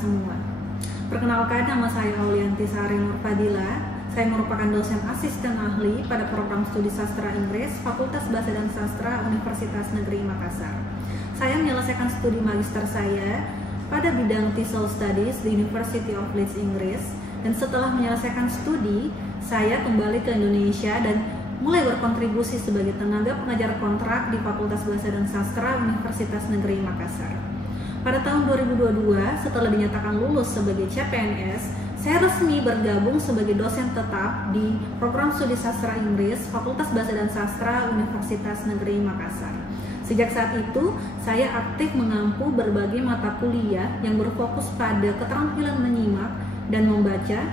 semua. Perkenalkan, nama saya Aulianti Sari Nurfadila. Saya merupakan dosen asisten ahli pada program studi sastra Inggris Fakultas Bahasa dan Sastra Universitas Negeri Makassar. Saya menyelesaikan studi magister saya pada bidang TESOL Studies di University of Leeds, Inggris. Dan setelah menyelesaikan studi, saya kembali ke Indonesia dan mulai berkontribusi sebagai tenaga pengajar kontrak di Fakultas Bahasa dan Sastra Universitas Negeri Makassar. Pada tahun 2022, setelah dinyatakan lulus sebagai CPNS, saya resmi bergabung sebagai dosen tetap di program studi sastra Inggris Fakultas Bahasa dan Sastra Universitas Negeri Makassar. Sejak saat itu, saya aktif mengampu berbagai mata kuliah yang berfokus pada keterampilan menyimak dan membaca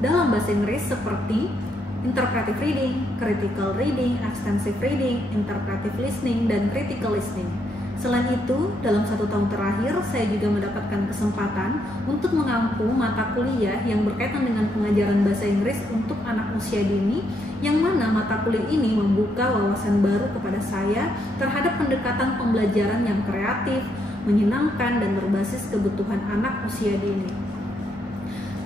dalam bahasa Inggris seperti interpretive reading, critical reading, extensive reading, interpretive listening, dan critical listening. Selain itu, dalam 1 tahun terakhir, saya juga mendapatkan kesempatan untuk mengampu mata kuliah yang berkaitan dengan pengajaran bahasa Inggris untuk anak usia dini, yang mana mata kuliah ini membuka wawasan baru kepada saya terhadap pendekatan pembelajaran yang kreatif, menyenangkan, dan berbasis kebutuhan anak usia dini.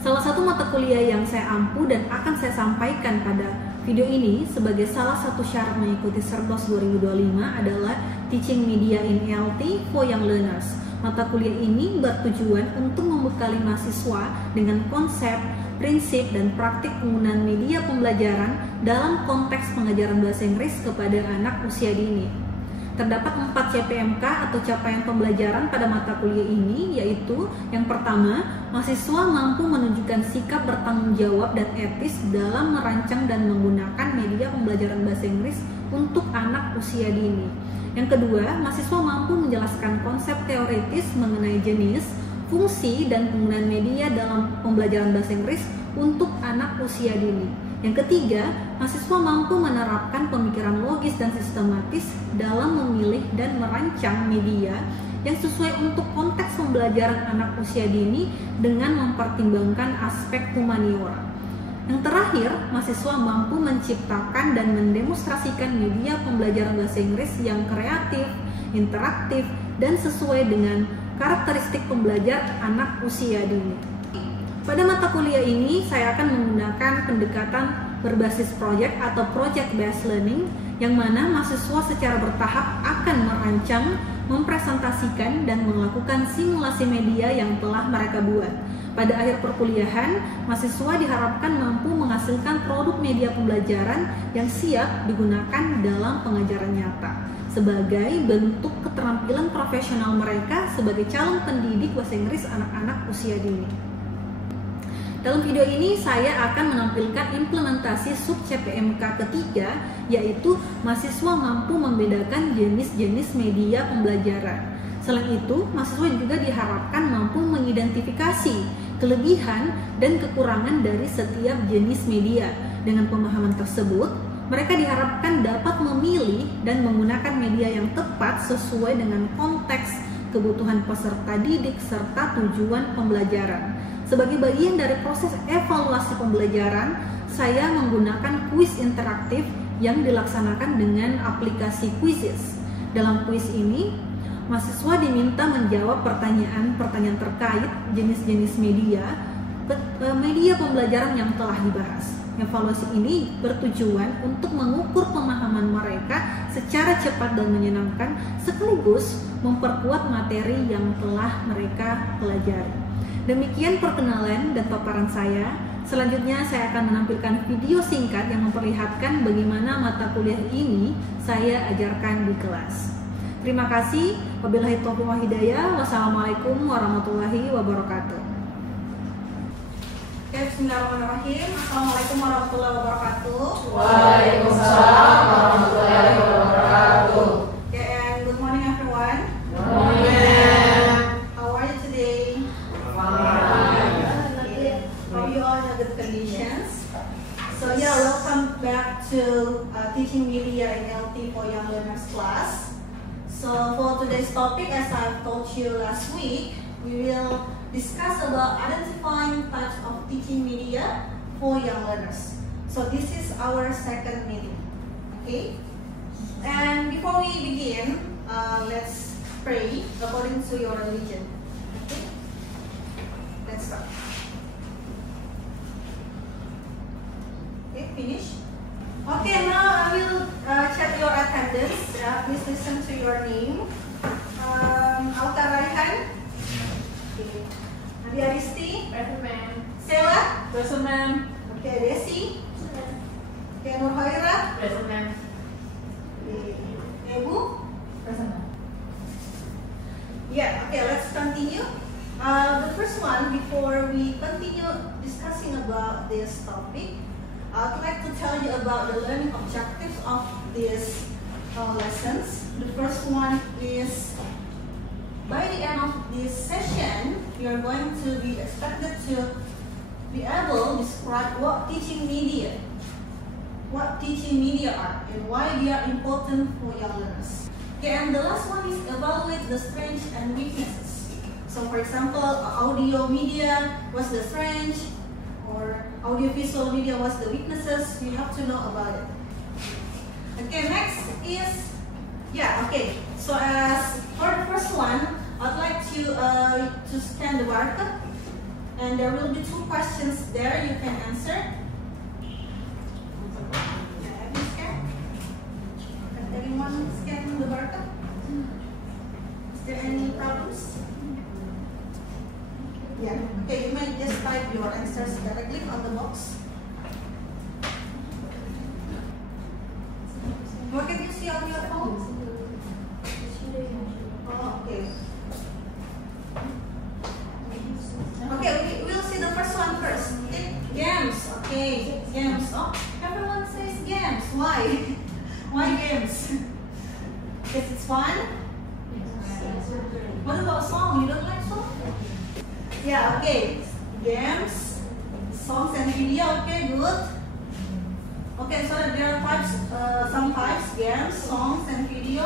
Salah satu mata kuliah yang saya ampu dan akan saya sampaikan pada video ini sebagai salah satu syarat mengikuti Serbos 2025 adalah Teaching Media in ELT for Young Learners. Mata kuliah ini bertujuan untuk membekali mahasiswa dengan konsep, prinsip, dan praktik penggunaan media pembelajaran dalam konteks pengajaran bahasa Inggris kepada anak usia dini. Terdapat 4 CPMK atau capaian pembelajaran pada mata kuliah ini, yaitu yang pertama, mahasiswa mampu menunjukkan sikap bertanggung jawab dan etis dalam merancang dan menggunakan media pembelajaran bahasa Inggris untuk anak usia dini. Yang kedua, mahasiswa mampu menjelaskan konsep teoritis mengenai jenis, fungsi, dan penggunaan media dalam pembelajaran bahasa Inggris untuk anak usia dini. Yang ketiga, mahasiswa mampu menerapkan pemikiran logis dan sistematis dalam memilih dan merancang media yang sesuai untuk konteks pembelajaran anak usia dini dengan mempertimbangkan aspek humaniora. Yang terakhir, mahasiswa mampu menciptakan dan mendemonstrasikan media pembelajaran bahasa Inggris yang kreatif, interaktif, dan sesuai dengan karakteristik pembelajar anak usia dini. Pada mata kuliah ini, saya akan menggunakan pendekatan berbasis project atau project based learning, yang mana mahasiswa secara bertahap akan merancang, mempresentasikan, dan melakukan simulasi media yang telah mereka buat. Pada akhir perkuliahan, mahasiswa diharapkan mampu menghasilkan produk media pembelajaran yang siap digunakan dalam pengajaran nyata sebagai bentuk keterampilan profesional mereka sebagai calon pendidik bahasa Inggris anak-anak usia dini. Dalam video ini saya akan menampilkan implementasi sub CPMK ketiga, yaitu mahasiswa mampu membedakan jenis-jenis media pembelajaran. Selain itu, mahasiswa juga diharapkan mampu mengidentifikasi kelebihan dan kekurangan dari setiap jenis media. Dengan pemahaman tersebut, mereka diharapkan dapat memilih dan menggunakan media yang tepat sesuai dengan konteks, kebutuhan peserta didik, serta tujuan pembelajaran. Sebagai bagian dari proses evaluasi pembelajaran, saya menggunakan kuis interaktif yang dilaksanakan dengan aplikasi Quizizz. Dalam kuis ini, mahasiswa diminta menjawab pertanyaan-pertanyaan terkait jenis-jenis media pembelajaran yang telah dibahas. Evaluasi ini bertujuan untuk mengukur pemahaman mereka secara cepat dan menyenangkan, sekaligus memperkuat materi yang telah mereka pelajari. Demikian perkenalan dan paparan saya. Selanjutnya saya akan menampilkan video singkat yang memperlihatkan bagaimana mata kuliah ini saya ajarkan di kelas. Terima kasih. Wabillahi taufiq wal hidayah. Wassalamualaikum warahmatullahi wabarakatuh. Bismillahirrahmanirrahim. Assalamualaikum warahmatullahi wabarakatuh. Waalaikumsalam warahmatullahi wabarakatuh. And good morning everyone. Good morning. How are you today? Hope you all in good conditions. So yeah, welcome back to Teaching Media in ELT for Young Learners class. So for today's topic, as I've told you last week, we will discuss about identifying types of teaching media for young learners. So this is our second meeting, okay? And before we begin, let's pray according to your religion. Okay? let's start. Okay, finish. Okay, now I will check your attendance. Please listen to your name. Alta Raihan. Okay. Nadia Risti. Present, ma'am. Sela. Present, ma'am. Okay, Desi. Okay, Nurhoira. Present, ma'am. Okay, Ibu. Present, ma'am. Yeah, okay, let's continue. The first one, before we continue discussing about this topic, I'd like to tell you about the learning objectives of these lessons. The first one is, by the end of this session, you are going to be expected to be able to describe what teaching media are and why they are important for young learners. Okay, and the last one is evaluate the strengths and weaknesses. So for example, audio media, what's the strength, or audiovisual media, what's the weaknesses, you have to know about it. Okay, next is, so as for the first one, I'd like to scan the barcode, and there will be 2 questions there you can answer. Have you scanned? Has anyone scanned the barcode? Is there any problems? Yeah. Okay, you might just type your answers directly on the box. What can you see on your phone? Oh, okay. Okay, we'll see the first one first. Okay. Games. Okay, games. Oh, everyone says games. Why? Why games? Because it's fun? What about song? You don't like song? Yeah, okay. Games, songs and video, okay, good. Okay, so there are some types, games, songs and video.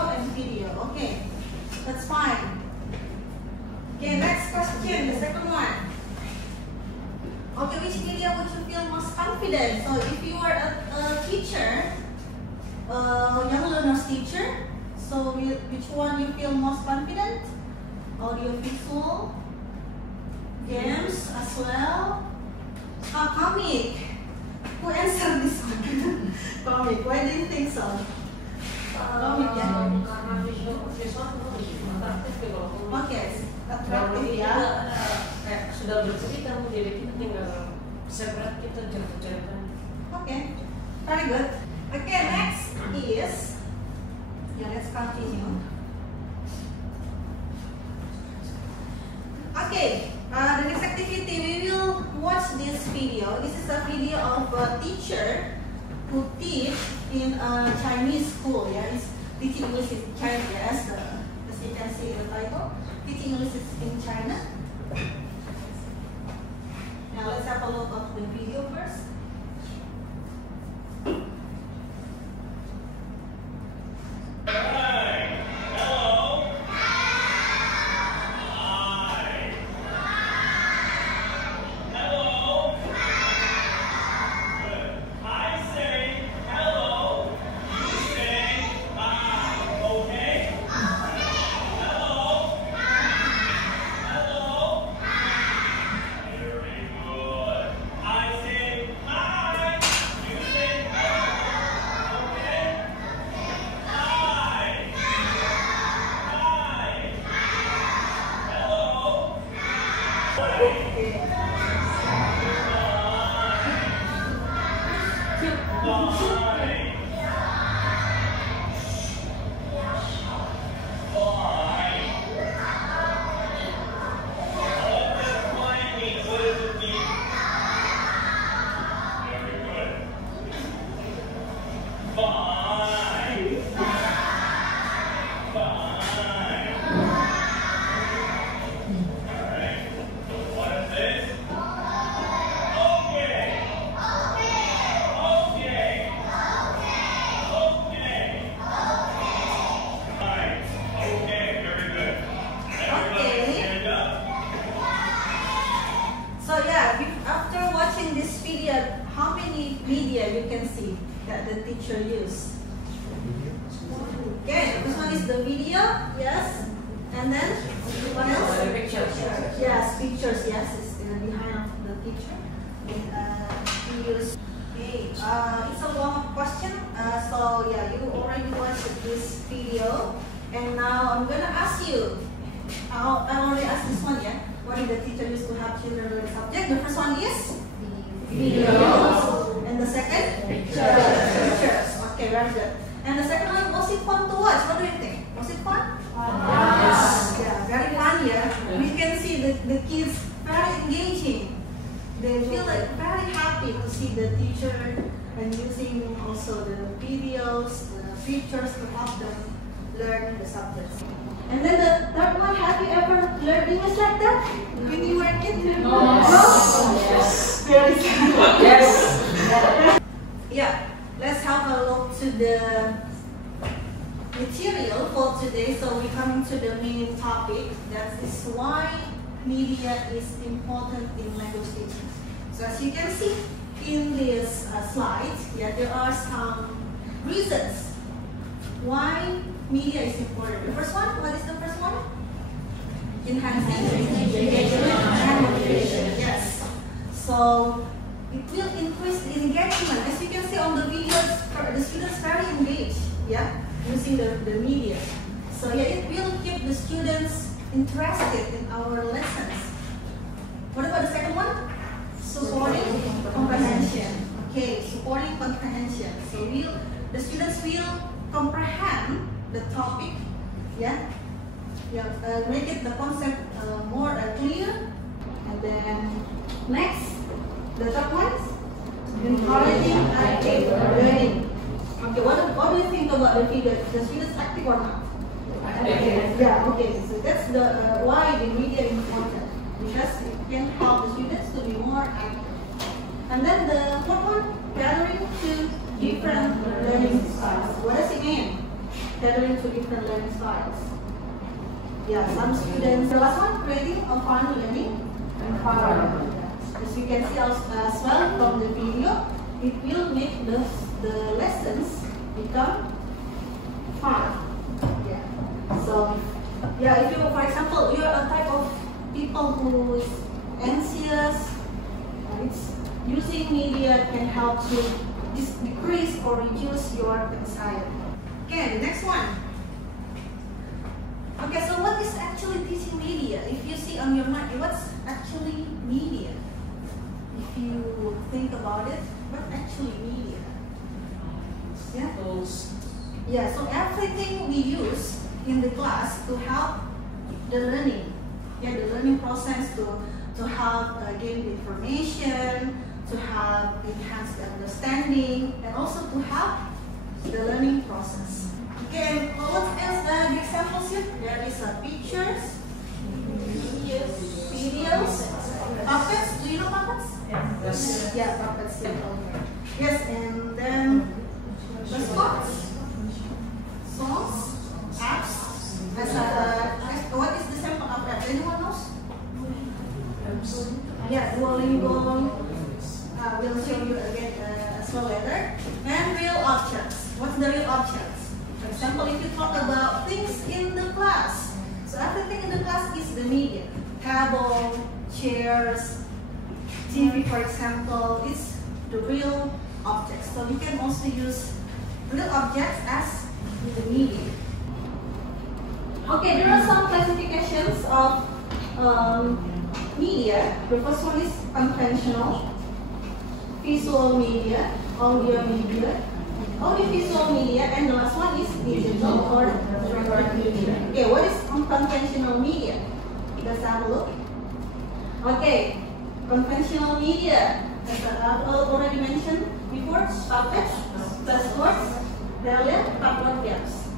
Okay, that's fine. Okay, next question, the second one. Okay, which media would you feel most confident? So if you are a teacher, young learners teacher, so which one you feel most confident? Audio visual, games as well. Comic. Who answered this one? Comic. Why do you think so? Comic, ya. Karena visual atraktif ya kalau Oke, atraktif ya. Kayak sudah bercerita, jadi kita tinggal separate kita cerita-cerita. Okay, very good. Okay, next is, let's continue. Okay, the next activity, we will watch this video. This is a video of a teacher who teach in a Chinese school. Yeah, it's teaching English in China. Yes, as you can see in the title, teaching English in China. Now let's have a look at the video first. asked you, I already asked this one, yeah? What did the teacher use to help children learn the subject? The first one is videos. And the second? Pictures. Okay, very good. And the second one, was it fun to watch? What do you think? Was it fun? Yes. Yeah, very fun, yeah. We can see the kids very engaging. They feel like very happy to see the teacher and using also the videos, the pictures to help them learn the subjects. And then the third one, have you ever learned English like that when you were a kid? Yes. Very simple. Yes. Yeah, let's have a look to the material for today. So we're coming to the main topic. That is why media is important in language teaching. So as you can see in this slide, yeah, there are some reasons why media is important. The first one, what is the first one? Enhancing engagement and motivation. Yes. So it will increase the engagement. As you can see on the videos, the students very engaged, yeah, using the media. So yeah, it will keep the students interested in our lessons. What about the second one? Supporting comprehension. Okay, supporting comprehension. So the students will comprehend the topic, yeah, make it the concept more clear. And then next, the third one, encouraging active learning. Okay, what do you think about the figure? The students active or not? Yeah, okay. So that's the why the media is important, because it can help the students to be more active. And then the fourth one, gathering to different learning styles. What does it mean? Gathering to different learning styles. Yeah, some students. The last one, creating a fun learning environment. As you can see as well from the video, it will make the lessons become fun. Yeah. So, yeah, if you, for example, you are a type of people who is anxious, it's using media can help to decrease or reduce your anxiety. Okay, the next one. Okay, so what is actually teaching media? If you see on your mind, what's actually media? If you think about it, what's actually media? Yeah? Yeah, so everything we use in the class to help the learning, yeah, the learning process, to help gain information, to help enhance the understanding, and also to help the learning process. Okay, what else? The examples here, there is pictures, videos, puppets. Do you know puppets? Yes. Yeah, puppets. Yes, and then the spots, songs, apps. What is the sample of apps? Anyone knows? Yeah, Duolingo. We'll show you again as well later. And real objects. What's the real objects? For example, if you talk about things in the class, so everything in the class is the media. Table, chairs, TV, for example, is the real objects. So you can also use real objects as the media. Okay, there are some classifications of media. The first one is conventional, visual media, audio media, audiovisual media, and the last one is digital or electronic media. Okay, what is conventional media? Let's have a look. Okay, conventional media, as I already mentioned before, puppets, flashcards, brilliant, cardboard games.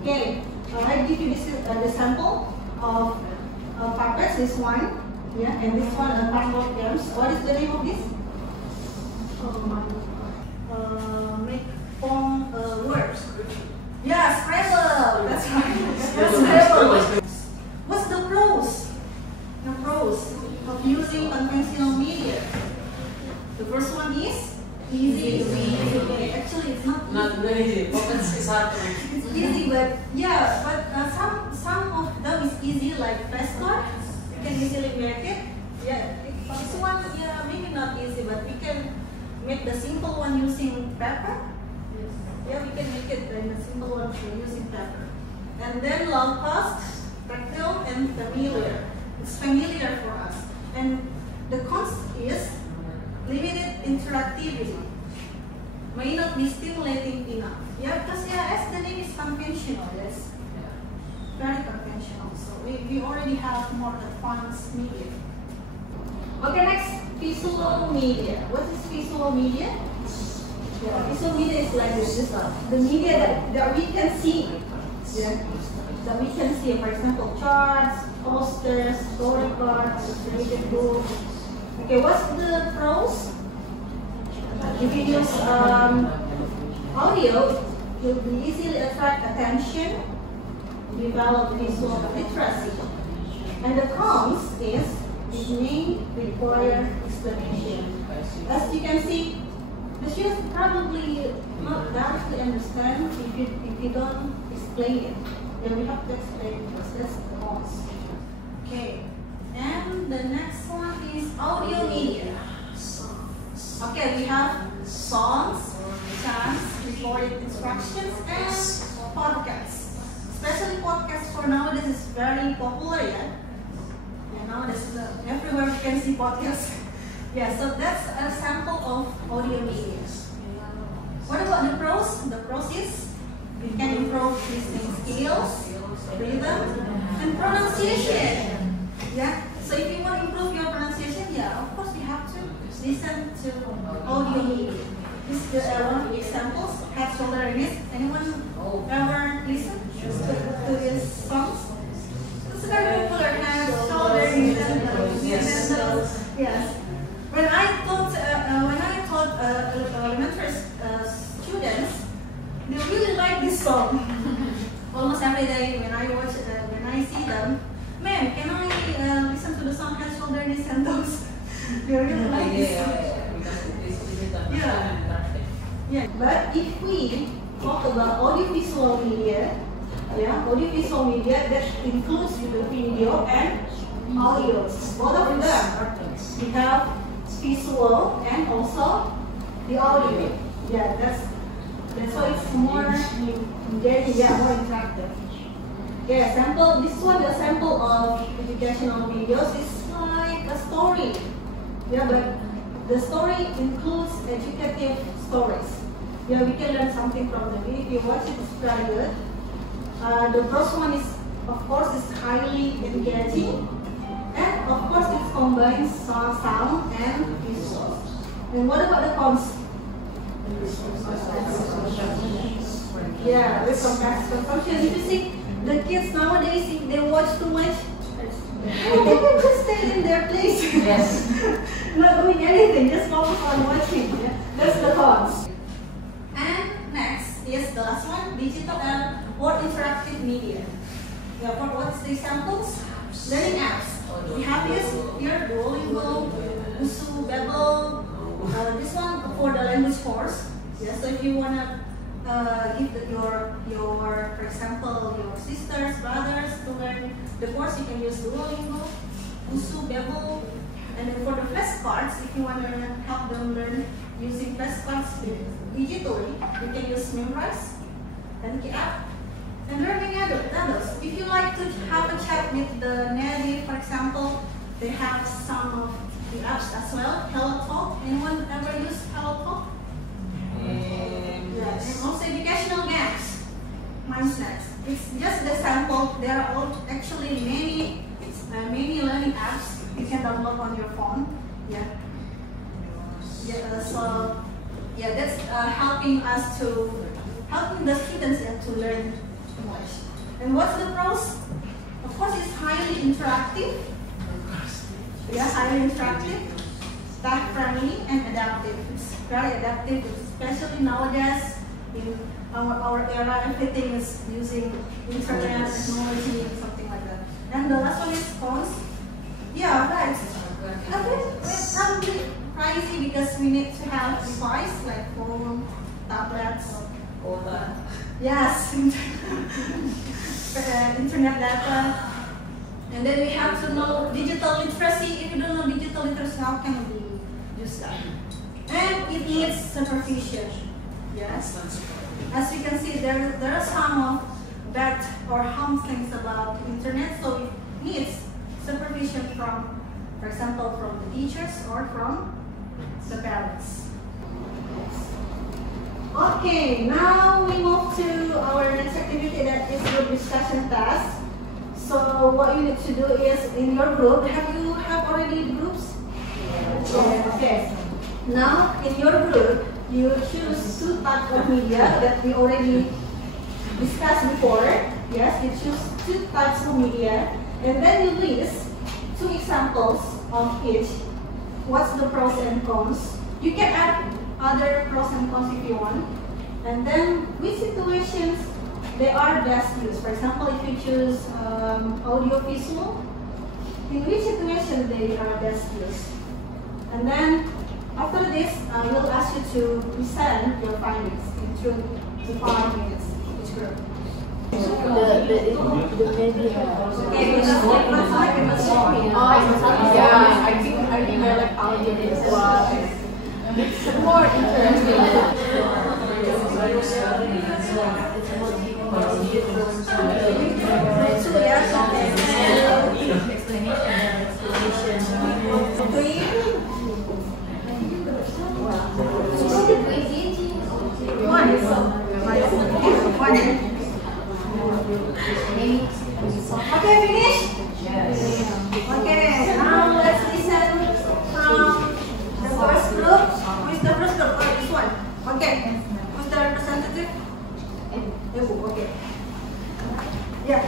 Okay, I give you this the sample of puppets. This one, yeah, and this one cardboard games. What is the name of this? Make form words. Yeah, Scrabble. That's right. Yeah, Scrabble. What's the pros? The pros of using conventional media. The first one is easy. Actually, it's not easy. Not very easy. Puppets is hard. It's easy, but yeah, but some of them is easy, like flashcard. You can easily make it. Yeah, this one, yeah, maybe not easy, but we can make the simple one using paper. Yeah, we can make it in the simple one using paper. And then low cost, tactile and familiar. It's familiar for us. And the cons is limited interactivity. May not be stimulating enough. Yeah, because as the name is conventional, yes. Very conventional. So we already have more advanced media. Okay, next, visual media. What is visual media? Yeah, visual media is like this the media that we can see. Yeah, that we can see. For example, charts, posters, story cards, illustrated books. Okay, what's the pros? If you use audio, it will be easily attract attention, develop visual literacy. And the cons is it may require explanation. As you can see, the students probably not directly understand if you don't explain it. Then we have to explain because that's the cons. Okay, and the next one is audio media. Okay, we have songs, chants, recorded instructions, and podcasts. Especially podcasts for nowadays is very popular, yeah. You know, this is everywhere you can see podcasts. Yeah, so that's a sample of audio media. What about the pros? The pros is you can improve listening skills, rhythm, and pronunciation. Yeah. So if you want to improve your pronunciation, yeah, of course you have to listen to audio media. This is one of the examples. Head, shoulder, and knees. Anyone ever listen to these songs? It's very popular. Head, shoulder, knees, and yes. When I taught elementary students, they really like this song. Almost every day when I see them, ma'am, can I listen to the song Head, Shoulder, Knees, and Toes? They really like this song. Yeah. But if we talk about audiovisual media, audiovisual media that includes the video and audio. Both of them. We have visual and also the audio. Yeah, that's why it's more engaging, more interactive. Yeah, sample. This one, the sample of educational videos is like a story. Yeah, but the story includes educative stories. Yeah, we can learn something from the video. If you watch it, it's very good. The first one is, of course, is highly engaging. And of course, it combines sound and visuals. And what about the cons? Yeah, with some consumption. If you see the kids nowadays, if they watch too much, they can just stay in their place. Yes. Not doing anything, just focus on watching. Yeah? That's the cons. And next is the last one, digital and or interactive media. Yeah, for what's the examples? Learning apps. We have here Duolingo, Busuu, Babbel. This one for the language course. Yeah, so if you wanna give your for example your sisters, brothers to learn the course, you can use Duolingo, Busuu, Babbel. And then for the flashcards, if you want to help them learn using flashcards digitally, you can use Memrise and app. And learning others. If you like to have a chat with the native, for example, they have some of the apps as well. HelloTalk. Anyone ever use HelloTalk? Yes. And also educational games. MindSnacks. It's just the sample. There are actually many learning apps you can download on your phone. Yeah. So that's helping the students to learn English. And what's the pros? Of course, it's highly interactive. Yeah, highly interactive, staff-friendly, and adaptive. It's very adaptive, especially nowadays in our era. Everything is using internet, technology, and something like that. And the last one is cons. Yeah, right. It's probably pricey because we need to have device like phone, tablets, all that. Yes, internet data. And then we have to know digital literacy. If you don't know digital literacy, how can we use that? And it needs supervision. Yes. As you can see, there are some of bad or harm things about the internet, so it needs supervision from, for example, from the teachers or from the parents. Okay, now we move to our next activity, that is group discussion task. So what you need to do is, in your group, have you already groups? Yeah. Okay. Now in your group, you choose 2 types of media that we already discussed before. Yes, you choose 2 types of media, and then you list 2 examples of each. What's the pros and cons? You can add other pros and cons if you want. And then which situations they are best used. For example, if you choose audio visual, in which situation they are best used. And then after this, we'll ask you to present your findings in 2 to 5 minutes each group. The media. Okay, Yeah, I think I like audio visual. It's more interesting. Okay, finish? Okay, now let's listen from the first group. Who is the first group? Oh, this one. Okay. Who's the representative? Okay. Yeah.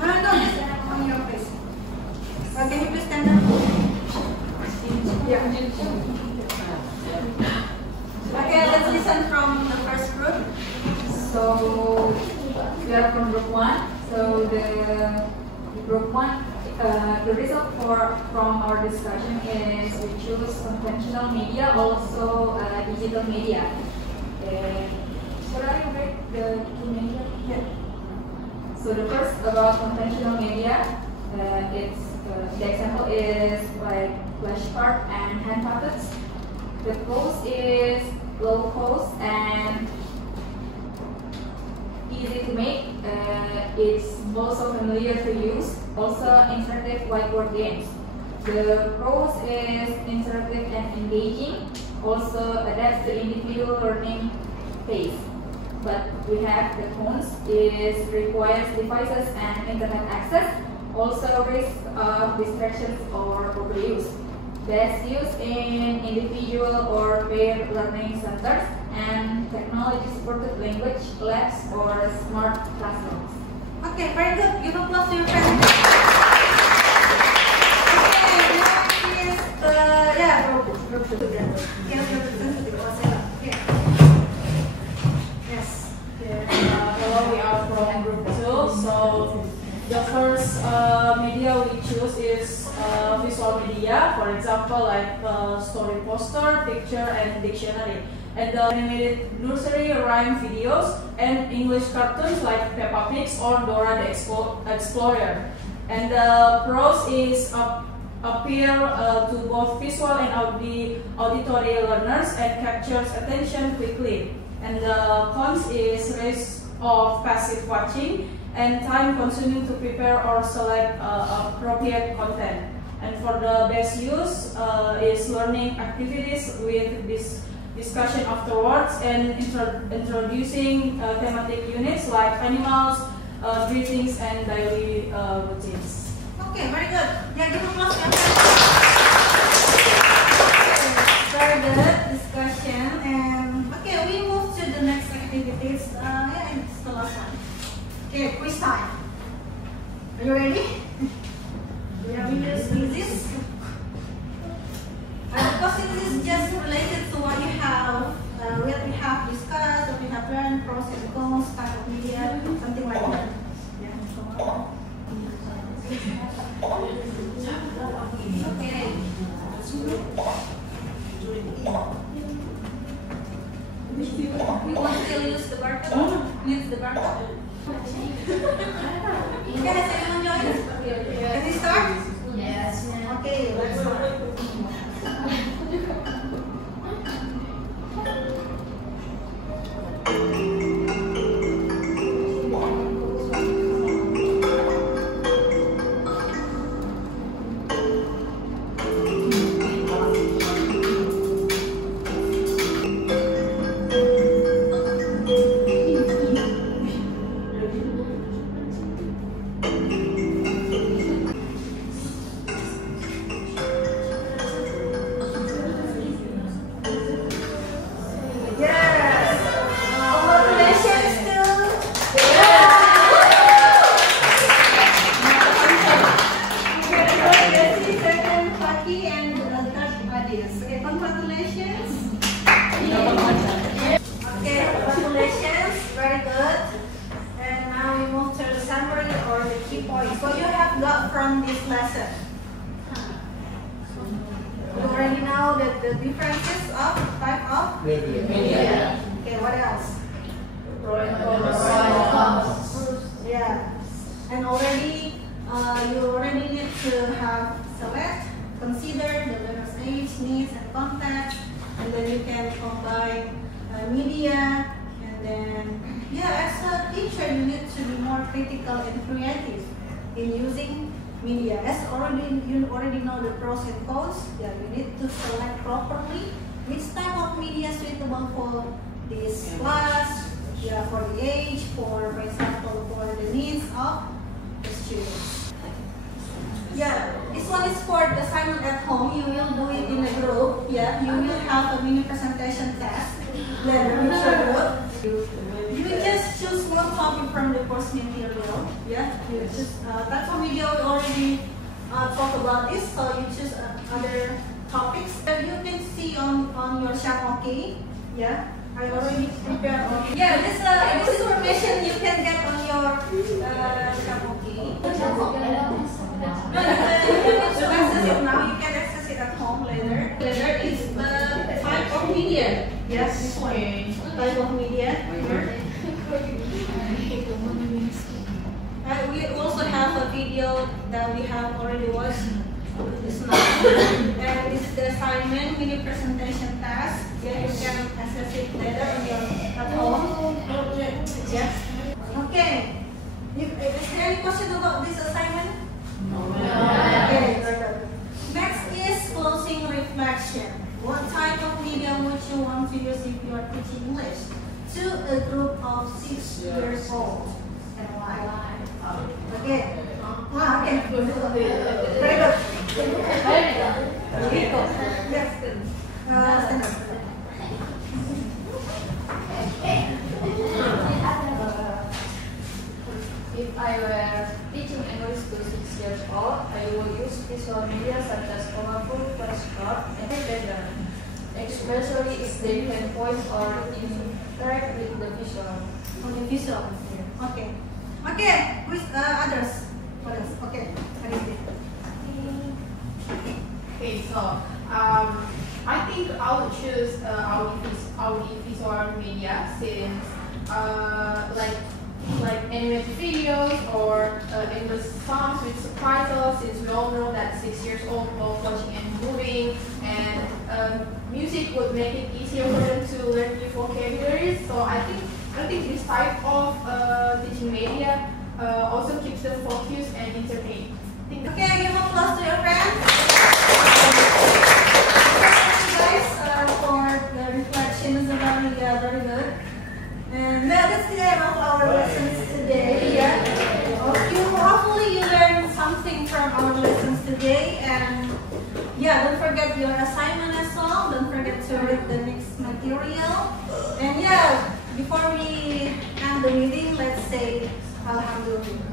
No, just on your face. Can you please stand up? Yeah. Okay, let's listen from the first group. So we are from group 1. So the group 1, the result from our discussion is we choose conventional media, also digital media. Should I read the 2 media? Yeah. So the first about conventional media, the example is like flashcard and hand puppets. The pros is low cost and easy to make. It's also familiar to use. Also interactive whiteboard games. The pros is interactive and engaging. Also adapts to individual learning pace. But we have the cons is requires devices and internet access. Also risk of distractions or overuse. Best used in individual or peer learning centers and technology-supported language labs or smart classrooms. Okay, very good. Give applause to your friends. Okay, now is group 2. Yes, representative. Okay. Yes. Hello, we are from group 2. So the first media we choose is visual media. For example, like story poster, picture, and dictionary. And the animated nursery rhyme videos and English cartoons like Peppa Pig or Dora the Explorer. And the pros is appeal to both visual and auditory learners and captures attention quickly. And the cons is risk of passive watching and time consuming to prepare or select appropriate content. And for the best use is learning activities with this discussion afterwards and introducing thematic units like animals, greetings, and daily routines. Okay, very good. Yeah, give applause. Very good discussion. And okay, we move to the next activities. Yeah, it's the last one. Okay, quiz time. Are you ready? Yeah, we use quizzes. Because this is just related to what we have discussed, what we have learned, pros and cons, type of media, something like that. Yeah. Okay. We want to still use the barcode? Use the barcode? Okay, has anyone joined? Can we start? Yes. Okay, let's start. the differences of type of Media. Okay, what else? Pro and cons. Yeah, and already you already need to have select, consider the learner's age, needs, and context, and then you can combine media, and then as a teacher you need to be more critical and creative in using media. As you already know the pros and cons. Yeah, you need to select properly which type of media suitable for this class. Yeah, for the age, for example, for the needs of the students. Yeah, this one is for the assignment at home. You will do it in a group. Yeah, you will have a mini presentation test. Then with your group, you will just choose one topic from the course material. Yeah, you just that's one video we already talk about this. So you choose other topics that you can see on your chat. Okay, yeah. I already prepared all. Yeah, this information you can get on your Shamoki. No, you can access it now. You can access it at home later. Later is the type of media. Yes, this one. Type of media. We also have a video that we have already watched. This month. And this is the assignment, mini presentation task. Yeah, you can access it later at home. Yes. Okay. Is there any question about this assignment? No. Okay, good. Next is closing reflection. What type of media would you want to use if you are teaching English to a group of 6 years old? And why? Okay. Okay. Very good. Yes. Stand up. If I were teaching English to 6 years old, I would use visual media such as colorful flashcards and banner, especially if they can point or interact with the visual. On the visual. Okay. Okay. With others. What else? Okay. What is it? Okay, so I think I would choose audiovisual media since like animated videos or English songs with subtitles, since we all know that 6 years old both watching and moving, and music would make it easier for them to learn new vocabularies. So I think this type of teaching media also keeps them focused and entertained. Okay, give applause to your friends. Thank you guys for the reflections. Very good. And that's the end of our lessons today. Yeah. Hopefully you learned something from our lessons today. And don't forget your assignment as well. Don't forget to read the next material. And before we end the meeting, let's say Alhamdulillah.